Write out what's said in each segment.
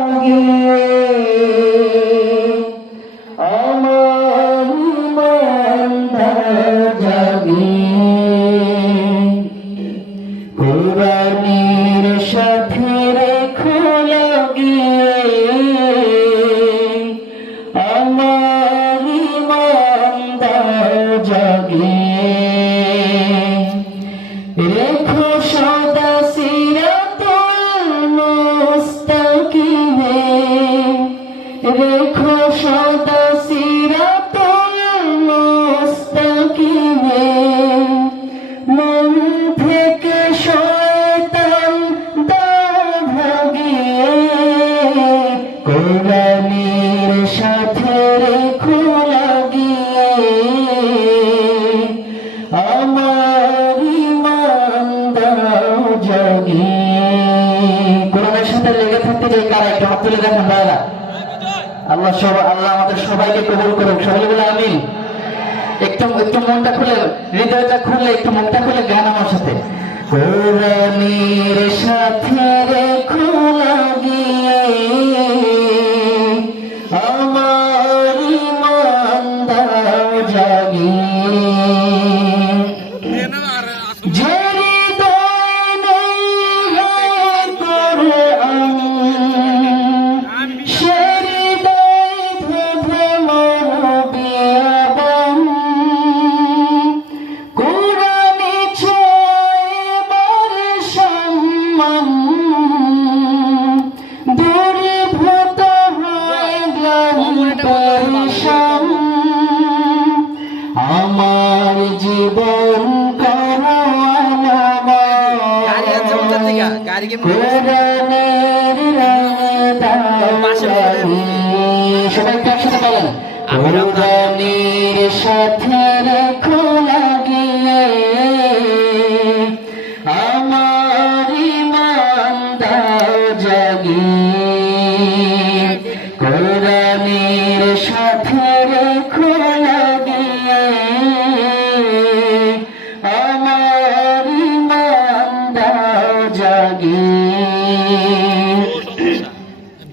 আমার রেখো সদা সিরাতুল মুস্তাকিমে মন থেকে শয়তান দাও ভাগিয়ে কোরআনের সাথে রেখো লাগিয়ে। আমার ইমান দাও জাগিয়ে। লেগে থাকতে চাই কারা একটু হাত তুলে দেখেন ভাইরা আল্লাহ সব, আল্লাহ আমাদের সবাইকে কবুল করুক। সবাই বলে আমিন। একটু একটু মনটা খুলে, হৃদয়টা খুলে, একটু মনটা খুলে গান আমার সাথে। সাথে জানি। সবাই একসাথে বলেন কোরআনের সাথে রেখো লাগিয়ে আমার ইমান দাও জাগিয়ে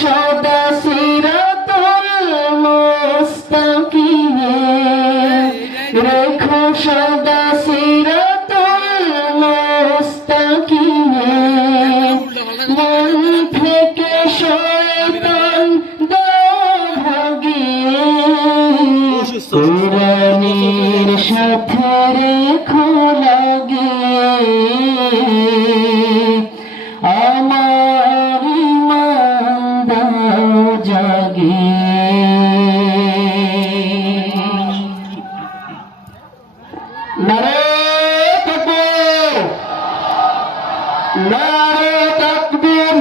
সদা সিরাতুল মুস্তাকিমে রেখো সদা নারে তকবীর।